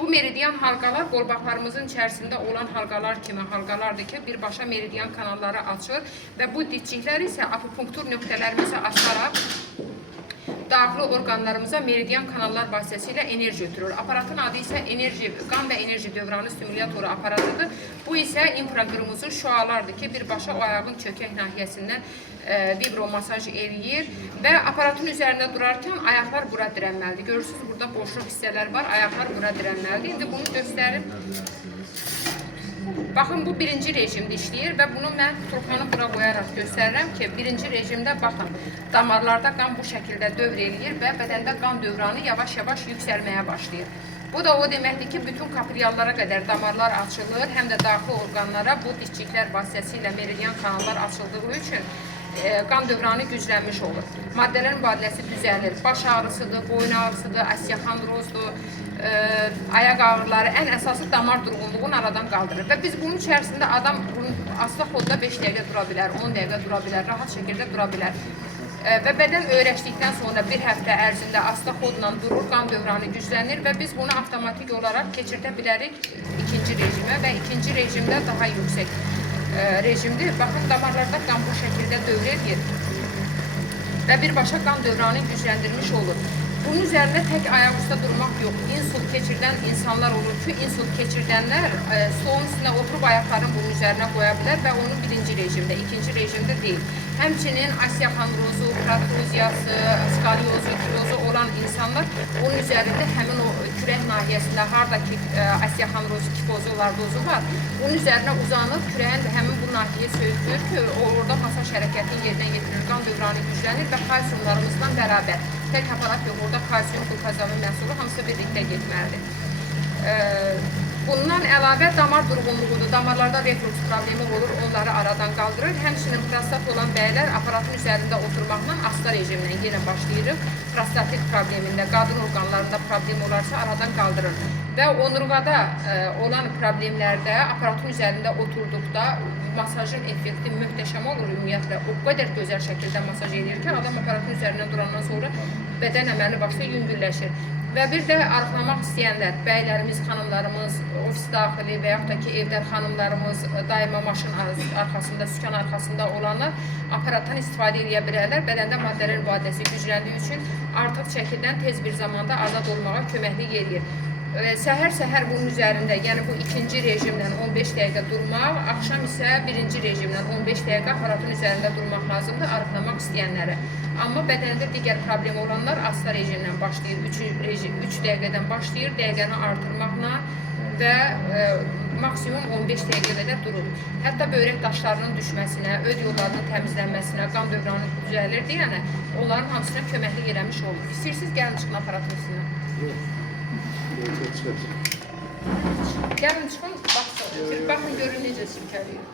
Bu meridian halqalar qolbaqlarımızın içərisində olan halqalar kimi halqalardır ki, birbaşa meridian kanalları açır və bu dipçiklər isə akupunktur nöqtələrimizi açaraq daxili orqanlarımıza meridian kanallar vasitəsilə enerji ötürür. Aparatın adı isə qan və enerji dövranı stimulatoru aparatıdır. Bu isə infraqırmızı şüalardır ki, birbaşa o ayağın çökək nahiyəsindən vibromasaj eləyir və aparatın üzərində durarkən ayaqlar bura dirənməlidir. Görürsünüz, burada boşluq hissələr var, ayaqlar bura dirənməlidir. İndi bunu göstərim. Baxın, bu birinci rejimdə işləyir və bunu mən turkanı bura qoyaraq göstərirəm ki, birinci rejimdə baxın, damarlarda qan bu şəkildə dövr eləyir və bədəndə qan dövranı yavaş-yavaş yüksəlməyə başlayır. Bu da o deməkdir ki, bütün kapryallara qədər damarlar açılır, həm də daxili orqanlara bu dişçiklər vasitəsilə meridian kanallar açıldığı üçün qan dövranı güclənmiş olur. Maddələrin mübadiləsi düzəlir. Baş ağrısıdır, boyun ağrısıdır, osteoxondrozdur, ayaq ağrıları, ən əsası damar durğunluğunu aradan qaldırır. Və biz bunun içərisində adam asta xodda 5 dəqiqə dura bilər, 10 dəqiqə dura bilər, rahat şəkildə dura bilər. Və bədən öyrəşdikdən sonra bir həftə ərzində asta xodla durur, qan dövranı güclənir və biz bunu avtomatik olaraq keçirdə bilərik ikinci rejimə və ikinci rejimdə daha yüksək rejimdir. Baxın, damarlarda qan bu şəkildə dövr edir və birbaşa qan dövranı gücləndirmiş olur. Bunun üzərində tək ayaq üstə durmaq yox. İnsult keçirdən insanlar olur ki, insult keçirdənlər stolun üstünə oturub ayaqlarını bunun üzərinə qoya bilər və onu birinci rejimdə, ikinci rejimdə deyil. Həmçinin osteoxondrozu, protruziyası, skalyozu, kilozu olan insanlar onun üzərində həmin o kürək nahiyəsində hardakı osteoxondrozu, kifozu, lardozu var, onun üzərinə uzanıb kürəyin həmin bu nahiyə söykür ki, orada masaj hərəkətini yerinə yetirir, qan dövranı güclənir və kalsiumlarımızdan bərabər. Tək aparat yox, orada kalsium, glukazanın məhsulu hamısı birlikdə getməlidir. Bundan əlavə damar durğunluğudur. Damarlarda reflux problemi olur, onları aradan qaldırır. Həmçinin prostat olan bəylər aparatın üzərində oturmaqla asta rejimdən yenə başlayırıq. Prostatit problemində, qadın orqanlarında problem olarsa aradan qaldırır. Və onurğada olan problemlərdə aparatın üzərində oturduqda masajın effekti möhtəşəm olur ümumiyyətlə. O qədər gözəl şəkildə masaj edir ki, adam aparatın üzərindən durandan sonra bədən əməli başda yüngülləşir. Və bir də arıqlamaq istəyənlər, bəylərimiz, xanımlarımız, ofis daxili və yaxud da ki, evlər xanımlarımız, daima maşın arxasında, sükan arxasında olanlar aparatdan istifadə edə bilərlər. Bədəndə maddələrin mübadiləsi gücləndiyi üçün artıq çəkidən tez bir zamanda azad olmağa köməklik edir. Səhər-səhər bunun üzərində, yəni bu ikinci rejimlə 15 dəqiqə durmaq, axşam isə birinci rejimlə 15 dəqiqə aparatın üzərində durmaq lazımdır arıqlamaq istəyənlərə. Amma bədəndə digər problem olanlar asta rejimlə başlayır, 3 dəqiqədən başlayır, dəqiqəni artırmaqla və maksimum 15 dəqiqə qədər durur. Hətta böyrək daşlarının düşməsinə, öd yollarının təmizlənməsinə, qan dövranı düzəlir deyənə, onların hamısına köməklik eləmiş olur. İstəyirsiniz, gəlin çıxın aparatın üstünə. Gəlin çıxın, baxın görün necə silkəliyir.